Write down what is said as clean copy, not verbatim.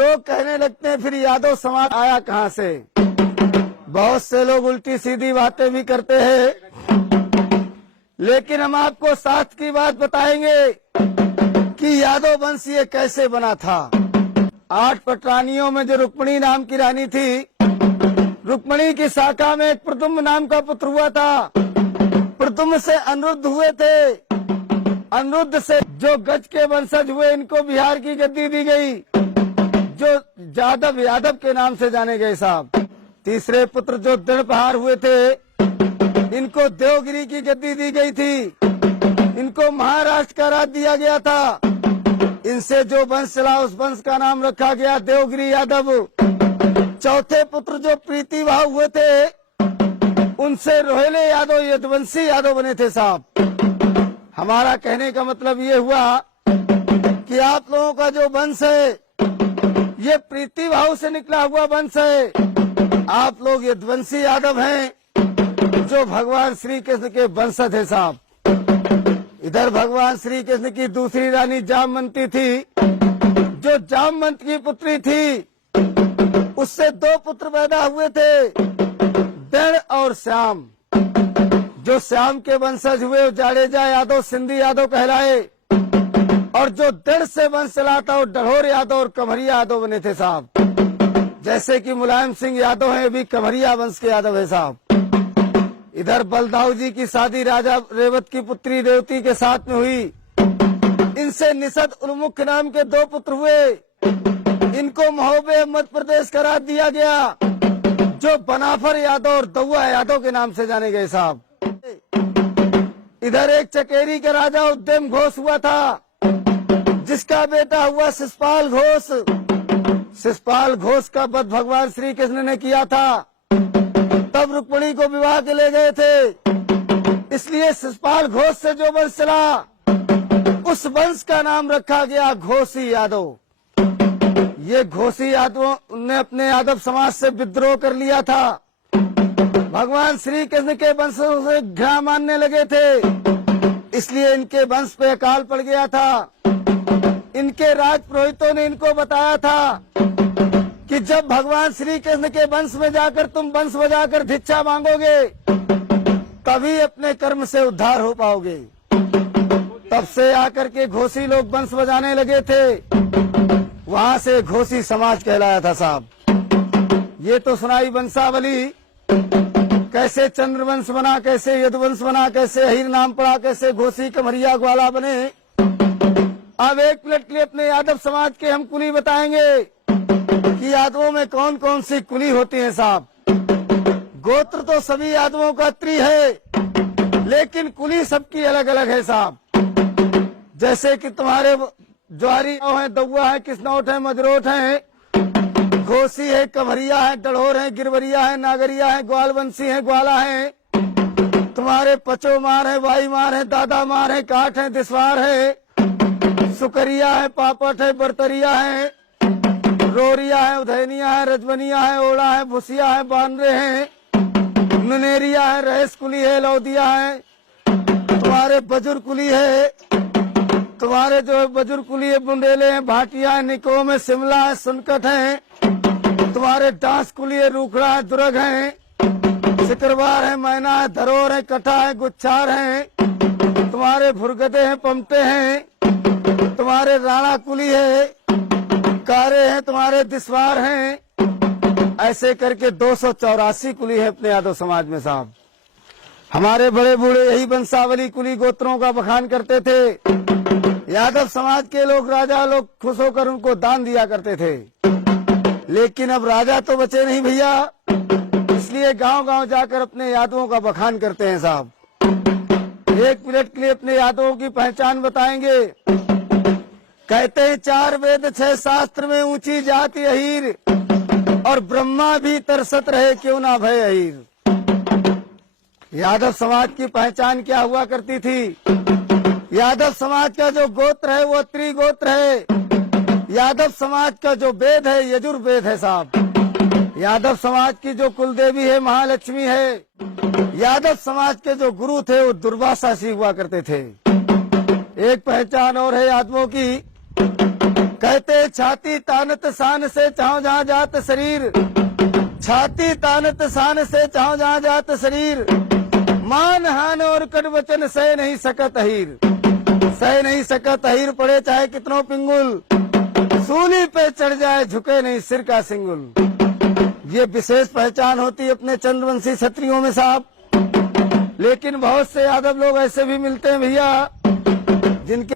तो कहने लगते हैं फिर यादव समाज आया कहाँ से। बहुत से लोग उल्टी सीधी बातें भी करते हैं, लेकिन हम आपको शास्त्र की बात बताएंगे कि यादव वंश ये कैसे बना था। 8 पटरानियों में जो रुक्मिणी नाम की रानी थी, रुक्मिणी की शाखा में एक प्रद्युम्न नाम का पुत्र हुआ था। प्रद्युम्न से अनिरुद्ध हुए थे, अनिरुद्ध से जो गज के वंशज हुए, इनको बिहार की गद्दी दी गई, जो यादव के नाम से जाने गए साहब। तीसरे पुत्र जो दृढ़पहार हुए थे, इनको देवगिरी की गद्दी दी गई थी, इनको महाराष्ट्र का राज दिया गया था। इनसे जो वंश चला उस वंश का नाम रखा गया देवगिरी यादव। चौथे पुत्र जो प्रीतिभाव हुए थे, उनसे रोहिले यादव यदुवंशी यादव बने थे साहब। हमारा कहने का मतलब ये हुआ कि आप लोगों का जो वंश है ये प्रीतिभाव से निकला हुआ वंश है। आप लोग यदुवंशी यादव हैं, जो भगवान श्री कृष्ण के वंशज है साहब। इधर भगवान श्री कृष्ण की दूसरी रानी जामवंती थी, जो जामवंत की पुत्री थी, उससे 2 पुत्र पैदा हुए थे, दृढ़ और श्याम। जो श्याम के वंशज हुए जाडेजा यादव सिंधी यादव कहलाए, और जो दृढ़ से वंश चला था वो डढ़ोर यादव और कमरिया यादव बने थे साहब। जैसे कि मुलायम सिंह यादव है, भी कमरिया वंश के यादव है साहब। इधर बलदाऊ जी की शादी राजा रेवत की पुत्री रेवती के साथ में हुई। इनसे निषद उन्मुख नाम के 2 पुत्र हुए, इनको महोबे मध्य प्रदेश का राज दिया गया, जो बनाफर यादव और दौआ यादव के नाम से जाने गए साहब। इधर एक चकेरी का राजा उद्यम घोष हुआ था, जिसका बेटा हुआ शिषपाल घोष। शिषपाल घोष का वध भगवान श्री कृष्ण ने किया था, तब रुक्मिणी को विवाह के ले गए थे। इसलिए शिषपाल घोष से जो वंश चला, उस वंश का नाम रखा गया घोषी यादव। ये घोषी यादवों ने अपने यादव समाज से विद्रोह कर लिया था। भगवान श्री कृष्ण के वंश से घृणा मानने लगे थे, इसलिए इनके वंश पे अकाल पड़ गया था। इनके राज पुरोहितों ने इनको बताया था कि जब भगवान श्री कृष्ण के वंश में जाकर तुम वंश बजाकर भिक्षा मांगोगे, तभी अपने कर्म से उद्धार हो पाओगे। तब से आकर के घोषी लोग वंश बजाने लगे थे, वहाँ से घोषी समाज कहलाया था साहब। ये तो सुनाई वंशावली, कैसे चंद्रवंश बना, कैसे यदुवंश बना, कैसे अहीर नाम पड़ा, कैसे घोषी कमरिया ग्वाला बने। अब एक मिनट के लिए अपने यादव समाज के हम कुली बताएंगे कि यादवों में कौन कौन सी कुली होती है साहब। गोत्र तो सभी यादवों का त्रि है, लेकिन कुली सबकी अलग अलग है साहब। जैसे कि तुम्हारे ज्वारी है, दौआ है, किसनौट है, मजरोट है, घोसी है, कमरिया है, डढ़ोर है, गिरवरिया है, नागरिया है, ग्वालवंशी है, ग्वाला है। तुम्हारे पचोमार है, वाईमार है, दादा मार है, काठ है, दिसवार है, सुकरिया है, पापट है, बरतरिया है, रोरिया है, उधैनिया है, रजवनिया है, ओड़ा है, भुसिया है, बानरे हैं, मुनेरिया है, रहेस कुली है, लौदिया है। तुम्हारे बुजुर्ग कुली है, तुम्हारे जो बुजुर्ग कुली है, बुंदेले हैं, भाटिया है, निकोम है, शिमला है, सुनकट है। तुम्हारे डांस कुली है, रूखड़ा है, दुर्ग है, सिकरवार है, मैना है, धरोर है, कटा है, गुच्छार है। तुम्हारे भुरगदे हैं, पमटे हैं। तुम्हारे राणा कुली है, कारे हैं, तुम्हारे दिसवार हैं। ऐसे करके 284 कुली है अपने यादव समाज में साहब। हमारे बड़े बूढ़े यही वंशावली कुली गोत्रों का बखान करते थे। यादव समाज के लोग, राजा लोग खुश होकर उनको दान दिया करते थे। लेकिन अब राजा तो बचे नहीं भैया, इसलिए गांव गांव जाकर अपने यादवों का बखान करते हैं साहब। एक मिनट के लिए अपने यादवों की पहचान बताएंगे। कहते हैं 4 वेद 6 शास्त्र में ऊंची जाति अहीर, और ब्रह्मा भी तरसत रहे क्यों ना भय अहीर। यादव समाज की पहचान क्या हुआ करती थी? यादव समाज का जो गोत्र है वो त्रिगोत्र है। यादव समाज का जो वेद है यजुर्वेद है साहब। यादव समाज की जो कुलदेवी है महालक्ष्मी है। यादव समाज के जो गुरु थे वो दुर्वासा जी हुआ करते थे। एक पहचान और है यादवों की, कहते छाती तानत शान से चाहो जहाँ जात शरीर, छाती तानत शान से चाहो जहाँ जात शरीर, मान हान और कट वचन सह नहीं सकत अहीर, सह नहीं सकत अहीर पड़े चाहे कितनों पिंगुल, सूली पे चढ़ जाए झुके नहीं सिर का सिंगुल। ये विशेष पहचान होती है अपने चंद्रवंशी क्षत्रियों में साहब। लेकिन बहुत से यादव लोग ऐसे भी मिलते हैं भैया जिनके